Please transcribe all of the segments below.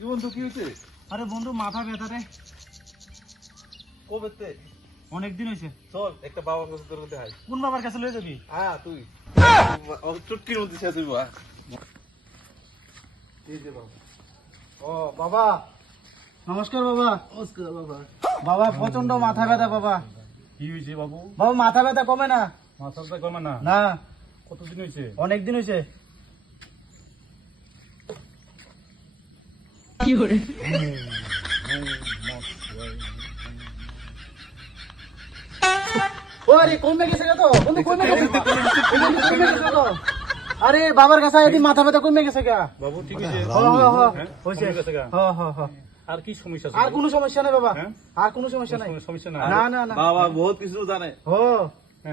কি বন্ধু কি হয়েছে? আরে বন্ধু মাথা ব্যথা রে। কবেতে? অনেকদিন হয়েছে। চল একটা বাবার কাছে তোর দেখাই। কোন বাবার কাছে লয়ে যাবি? হ্যাঁ তুই চুটকির মধ্যে শেষ হইব। এই যে বাবা। ও বাবা, নমস্কার বাবা। নমস্কার বাবা। বাবা প্রচন্ড মাথা ব্যথা বাবা। কি হয়েছে বাবু? বাবা মাথা ব্যথা কমে না। মাথা ব্যথা কমে না? না, কতদিন হয়েছে? অনেকদিন হয়েছে। ও আরে কমে গেছে তো, বন্ধু কমে গেছে। কমে গেছে তো। আরে বাবার কাছে এদিন মাথা ব্যথা কমে গেছে কা? বাবু ঠিক হয়েছে? হয়েছে। কমে গেছে গা? হ্যাঁ। আর কি সমস্যা আছে? আর কোনো সমস্যা নেই বাবা, হ্যাঁ? আর কোনো সমস্যা নাই। সমস্যা না? না না না। বাবা বহুত কিছু জানে। ও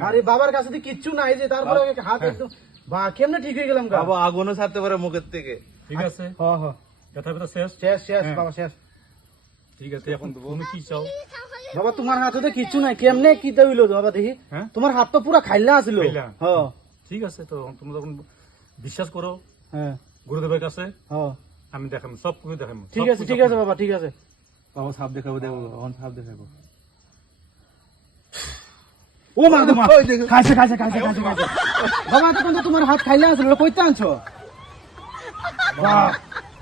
আরে বাবার কাছে তো কিচ্ছু নাই যে তারপরে হাত একদম বা কেমনে ঠিক হয়ে গেলাম গা? বাবা আগুনও ছাড়তে পারে মুখের থেকে। ঠিক আছে, হ্যাঁ ব্যথা ব্যথা শেষ? শেষ শেষ হ্যাঁ। বাবা শেষ। ঠিক আছে, এখন তুমি কি চাও? বাবা তোমার হাতে তো কিচ্ছু নাই, কেমনে কি হইলো বাবা দেখি? হ্যাঁ? তোমার হাত তো পুরো খাইলা আছিল। খাইলা? হ্যাঁ ঠিক আছে, তো তুমি যখন বিশ্বাস করো হ্যাঁ গুরুদেবের কাছে, হ্যাঁ আমি দেখাম, সব কিছু দেখাম। ঠিক আছে ঠিক আছে বাবা, ঠিক আছে। বাবা সাপ দেখাবো দেখো, এখন সাপ দেখাবো। ও মা মা খাইছে বাবা তখন তো তোমার হাত খাইলা আছিল, কইতে আনছো? বাহ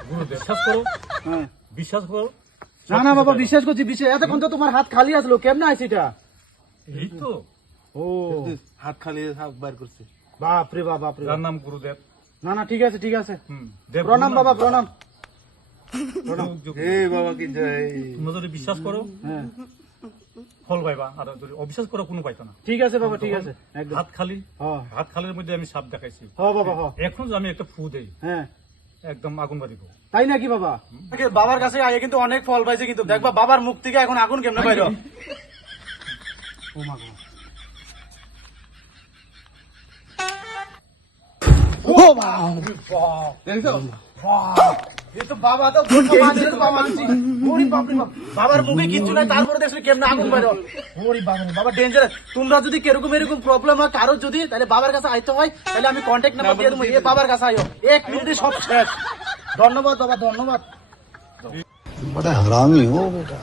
গুরু বিশ্বাস করো, হ্যাঁ। বিশ্বাস করো। না না বাবা বিশ্বাস করছি, বিশ্বাস। এতক্ষণ তো তোমার হাত খালি আসলো, কেমনে আইছে এটা? এই তো ও হাত খালি সাপ বাইর করছে। বাপ রে বাপ, বাপ রে যার বাপ। নাম গুরুদেব। না না ঠিক আছে ঠিক আছে। দেব প্রণাম গুরু বাবা, নাম। প্রণাম। এই বাবা কি জয়। তোমরা যদি বিশ্বাস করো হ্যাঁ ফল পাইবা, আর যদি অবিশ্বাস করো কোনো পাইতো না। ঠিক আছে বাবা, ঠিক আছে একদম। হাত খালি, হ্যাঁ হাত খালির মধ্যে আমি সাপ দেখাইছি। হ্যাঁ বাবা হ্যাঁ এখন যদি আমি একটা ফু দেই, হ্যাঁ। একদম আগুন বাড়িব। তাই নাকি বাবা? বাবার কাছে আগে কিন্তু অনেক ফল পাইছে, কিন্তু দেখবা বাবার মুখ থেকে এখন আগুন কেমনে বাইর। ও মা গো। ও বাবা, দেখছো? এই তো বাবা তো মানুষের বাবা আনছি। ওরে বাপ রে বাপ, বাবার মুখে কিচ্ছু নাই, তারপরে দেখছো কেমনে আগুন বাইর। ওরে বাবা রে বাবা, ডেঞ্জারাস। তোমরা যদি এরকম প্রবলেম হয় কারো, যদি তাহলে বাবার কাছে আইতে হয়, তাহলে আমি কন্ট্যাক্ট নাম্বার দিয়ে দেবো, এই বাবার কাছে আইও, 1 মিনিটে সব শেষ। ধন্যবাদ বাবা, ধন্যবাদ। बड़ा हरामी हो बेटा।